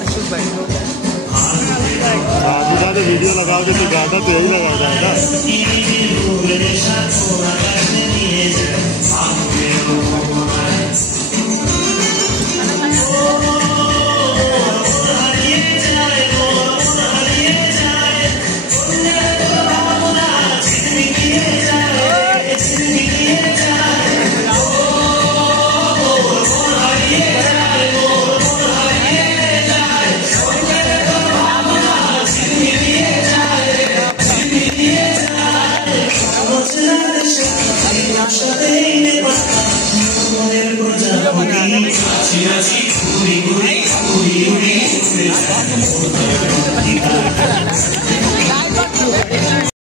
दर्शक भाई तो वीडियो लगाओगे तो ज़्यादा तो यही लगाया जाएगा। Puri, puri, puri, puri, puri,